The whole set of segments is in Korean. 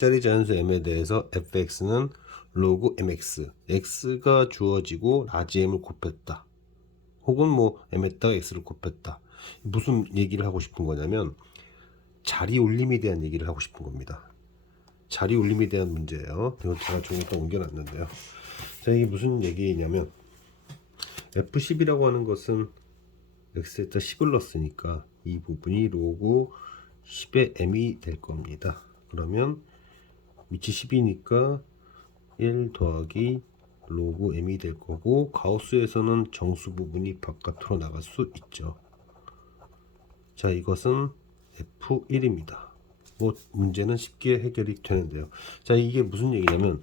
짜리 자연수 m에 대해서 fx는 로그 mx x가 주어지고 라지 m을 곱했다. 혹은 뭐 m에다가 x를 곱했다. 무슨 얘기를 하고 싶은 거냐면 자리 올림에 대한 얘기를 하고 싶은 겁니다. 자리 올림에 대한 문제예요. 이거 제가 조금 더 옮겨놨는데요. 자 이게 무슨 얘기냐면 f10이라고 하는 것은 x에다 10을 넣었으니까 이 부분이 로그 10의 m이 될 겁니다. 그러면 위치 10이니까 1 더하기 로그 m이 될 거고 가우스에서는 정수 부분이 바깥으로 나갈 수 있죠. 자 이것은 F1입니다. 뭐 문제는 쉽게 해결이 되는데요. 자 이게 무슨 얘기냐면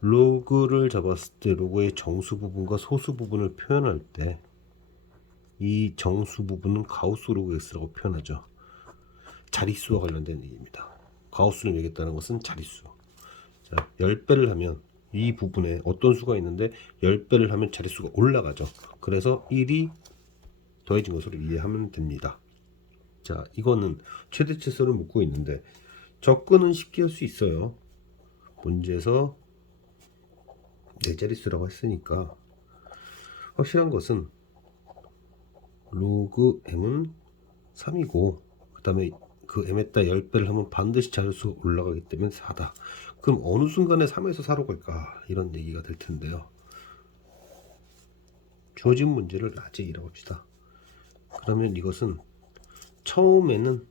로그를 잡았을 때 로그의 정수 부분과 소수 부분을 표현할 때 이 정수 부분은 가우스 로그 x라고 표현하죠. 자릿수와 관련된 얘기입니다. 가우스를 얘기했다는 것은 자릿수. 자, 10배를 하면 이 부분에 어떤 수가 있는데 10배를 하면 자릿수가 올라가죠. 그래서 1이 더해진 것으로 이해하면 됩니다. 자, 이거는 최대치수를 묻고 있는데 접근은 쉽게 할 수 있어요. 문제에서 네 자릿수라고 했으니까 확실한 것은 로그 m은 3이고 그 다음에 그 m에다 10배를 하면 반드시 자릿수가 올라가기 때문에 4다. 그럼 어느 순간에 3에서 4로 갈까? 이런 얘기가 될 텐데요. 주어진 문제를 라지이라고 합시다. 그러면 이것은 처음에는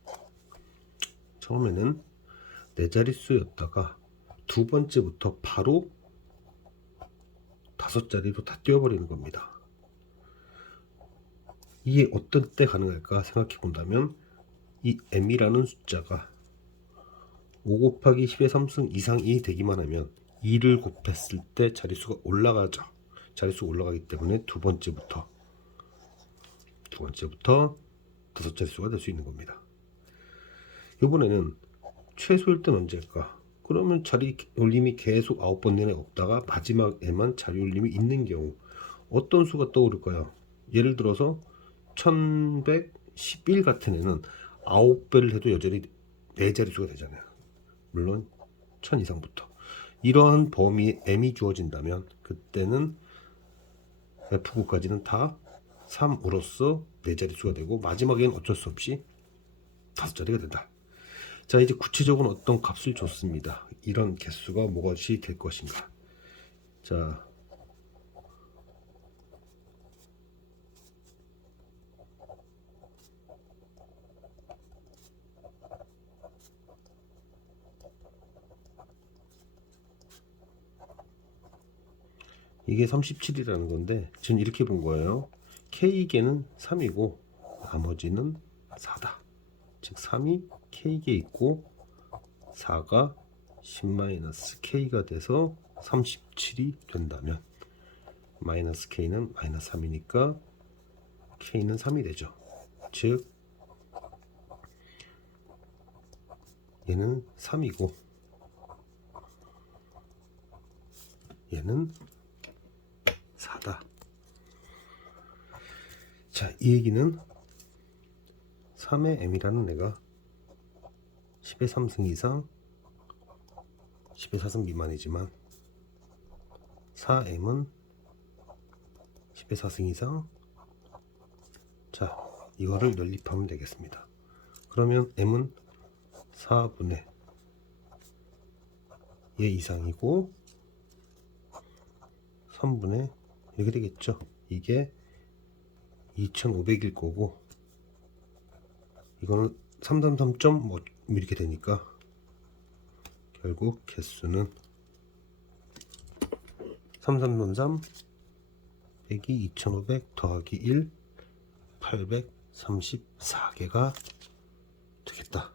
처음에는 네 자릿수였다가 두 번째부터 바로 다섯 자리로 다 띄워버리는 겁니다. 이게 어떤 때 가능할까 생각해 본다면 이 m이라는 숫자가 5 곱하기 10의 3승 이상 이 되기만 하면 2를 곱했을 때 자릿수가 올라가죠. 자릿수가 올라가기 때문에 두 번째부터 두 번째부터 다섯 자릿수가 될 수 있는 겁니다. 이번에는 최소일 땐 언제일까? 그러면 자리 올림이 계속 9번 내내 없다가 마지막에만 자리 올림이 있는 경우 어떤 수가 떠오를까요? 예를 들어서 1111 같은 애는 9배를 해도 여전히 네 자릿수가 되잖아요. 물론 1000 이상부터. 이러한 범위에 m이 주어진다면 그때는 f9까지는 다 3으로서 네 자릿수가 되고 마지막에는 어쩔 수 없이 다섯 자리가 된다. 자 이제 구체적으로 어떤 값을 줬습니다. 이런 개수가 무엇이 될 것인가. 자 이게 37이라는 건데 지금 이렇게 본 거예요. K계는 3이고 나머지는 4다. 즉 3이 K계 있고 4가 10-K가 돼서 37이 된다면 마이너스 K는 마이너스 3이니까 K는 3이 되죠. 즉 얘는 3이고 얘는 4다. 자, 이 얘기는 3의 m이라는 애가 10의 3승 이상 10의 4승 미만이지만 4m은 10의 4승 이상 자, 이거를 연립하면 되겠습니다. 그러면 m은 4분의 얘 이상이고 3분의 이렇게 되겠죠. 이게 2500일 거고 이거는 333점 뭐 이렇게 되니까 결국 개수는 3333 빼기 2500 더하기 1 834개가 되겠다.